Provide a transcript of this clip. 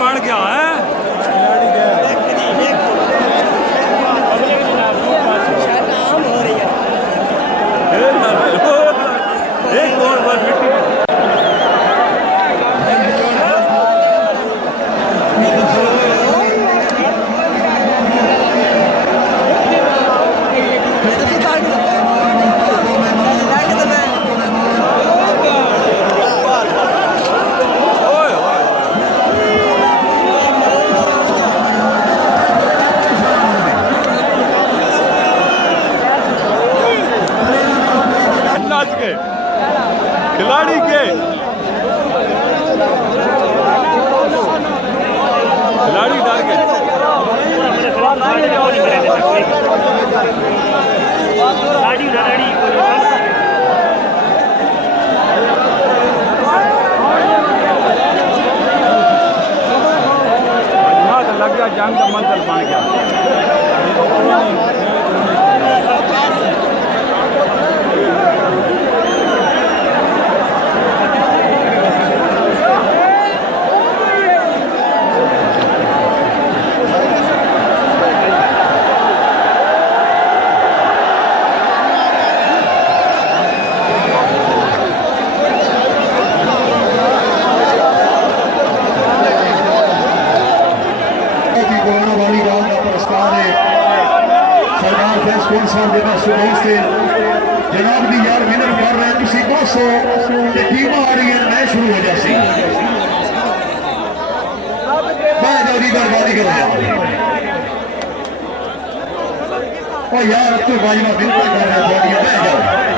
बन गया है। एक और बार मिट्टी खिलाड़ी के खिलाड़ी डाल के लग गया जंग का मंत्र बन गया। जनाब भी यार विनर कर रहे हैं किसी 200 टीम आ रही है मैच शुरू हो जाती जल्दी बर्बादी कर यार अब तो बाजवा बिल्कुल कर रहे हैं